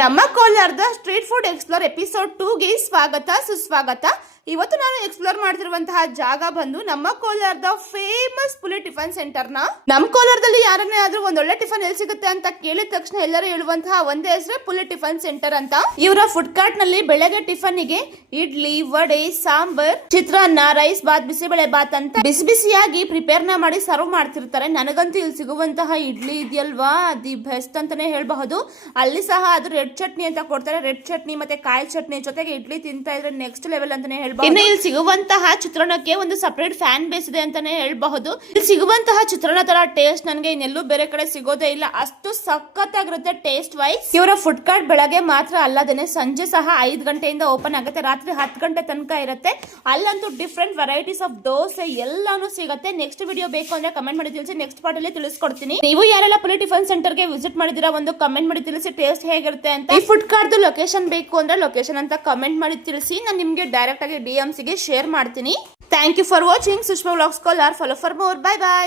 ನಮ್ಮ ಕೋಲಾರದ street food explore episode 2ಗೆ ಸ್ವಾಗತ ಸುಸ್ವಾಗತ. ಇವತ್ತು ನಾನು ಎಕ್ಸ್ಪ್ಲೋರ್ ಮಾಡ್ತಿರುವಂತಹ ಜಾಗ ಬಂದು ನಮ್ಮ ಕೋಲಾರದ ಫೇಮಸ್ ಪುಲಿ ಟಿಫನ್ ಸೆಂಟರ್ ನಮ್ಮ ಕೋಲಾರದಲ್ಲಿ ಯಾರನ್ನೇ ಆದ್ರೂ ಒಂದೊಳ್ಳೆ ಟಿಫನ್ ಎಲ್ಲಿ ಸಿಗುತ್ತೆ ಅಂತ ಕೇಳಿದ ತಕ್ಷಣ ಎಲ್ಲರೂ ಹೇಳುವಂತಹ ಒಂದೇ ಹೆಸರೇ ಪುಲಿ ಟಿಫನ್ ಸೆಂಟರ್ ಅಂತ. ಇವರ ಫುಡ್ ಕಾರ್ಟ್ ನಲ್ಲಿ ಬೆಳಗ್ಗೆ ಟಿಫನ್ ಗೆ ಇಡ್ಲಿ, ವಡೆ, ಸಾಂಬಾರ್, ಚಿತ್ರಾನ್ನ, ರೈಸ್ ಬಾತ್, ಬಿಸಿಬೇಳೆ ಬಾತ್ ಅಂತ ಬಿಸಿ ಬಿಸಿಯಾಗಿ ಪ್ರಿಪೇರ್ ಮಾಡಿ ಸರ್ವ್ ಮಾಡ್ತಿರ್ತಾರೆ. ನನಗಂತೂ ಇಲ್ಲಿ ಸಿಗುವಂತಹ ಇಡ್ಲಿ ಇದೆಯಲ್ವಾ, ದಿ ಬೆಸ್ಟ್ ಅಂತಾನೆ ಹೇಳಬಹುದು. ಅಲ್ಲಿ ಸಹ ಅದು ರೆಡ್ ಚಟ್ನಿ ಅಂತ ಕೊಡ್ತಾರೆ. ರೆಡ್ ಚಟ್ನಿ ಮತ್ತೆ ಕಾಯಿ ಚಟ್ನಿ ಜೊತೆಗೆ ಇಡ್ಲಿ ತಿಂತಾ ಇದ್ರೆ ನೆಕ್ಸ್ಟ್ ಲೆವೆಲ್ ಅಂತಾನೆ ಹೇಳ್ಬಹುದು. ಇನ್ನು ಇಲ್ಲಿ ಸಿಗುವಂತಹ ಚಿತ್ರಾನ್ನಕ್ಕೆ ಒಂದು ಸಪರೇಟ್ ಫ್ಯಾನ್ ಬೇಸ್ ಇದೆ ಅಂತಾನೆ ಹೇಳ್ಬಹುದು. ಇಲ್ಲಿ ಸಿಗುವಂತಹ ಚಿತ್ರಾನ್ನ ತರ ಟೇಸ್ಟ್ ನನಗೆ ಇನ್ನೆಲ್ಲೂ ಬೇರೆ ಕಡೆ ಸಿಗೋದೇ ಇಲ್ಲ, ಅಷ್ಟು ಸಖತ್ತಾಗಿರುತ್ತೆ ಟೇಸ್ಟ್ ವೈಸ್. ಇವರ ಫುಡ್ ಕಾರ್ಟ್ ಬೆಳಗ್ಗೆ ಮಾತ್ರ ಅಲ್ಲದೇನೆ ಸಂಜೆ ಸಹ 5 ಗಂಟೆಯಿಂದ ಓಪನ್ ಆಗುತ್ತೆ, ರಾತ್ರಿ 10 ಗಂಟೆ ತನಕ ಇರುತ್ತೆ. ಅಲ್ಲಂತೂ ಡಿಫ್ರೆಂಟ್ ವೆರೈಟೀಸ್ ಆಫ್ ದೋಸೆ ಎಲ್ಲಾನು ಸಿಗುತ್ತೆ. ನೆಕ್ಸ್ಟ್ ವಿಡಿಯೋ ಬೇಕು ಅಂದ್ರೆ ಕಮೆಂಟ್ ಮಾಡಿ ತಿಳಿಸಿ, ನೆಕ್ಸ್ಟ್ ಪಾರ್ಟ್ ಅಲ್ಲಿ ತಿಳಿಸ್ಕೊಡ್ತೀನಿ. ನೀವು ಯಾರೆಲ್ಲ ಪುಲಿ ಟಿಫನ್ ಸೆಂಟರ್ ಗೆ ವಿಸಿಟ್ ಮಾಡಿದಿರಾ ಒಂದು ಕಮೆಂಟ್ ಮಾಡಿ ತಿಳಿಸಿ, ಟೇಸ್ಟ್ ಹೇಗಿರುತ್ತೆ ಅಂತ. ಈ ಫುಡ್ ಕಾರ್ಡ್ ಲೊಕೇಶನ್ ಬೇಕು ಅಂದ್ರೆ ಲೊಕೇಶನ್ ಅಂತ ಕಮೆಂಟ್ ಮಾಡಿ ತಿಳಿಸಿ, ನಾನು ನಿಮ್ಗೆ ಡೈರೆಕ್ಟ್ ಆಗಿ DMs ಗೆ ಶೇರ್ ಮಾಡ್ತೀನಿ. Thank you for watching Sushma vlogs Kolar. Follow for more. Bye by.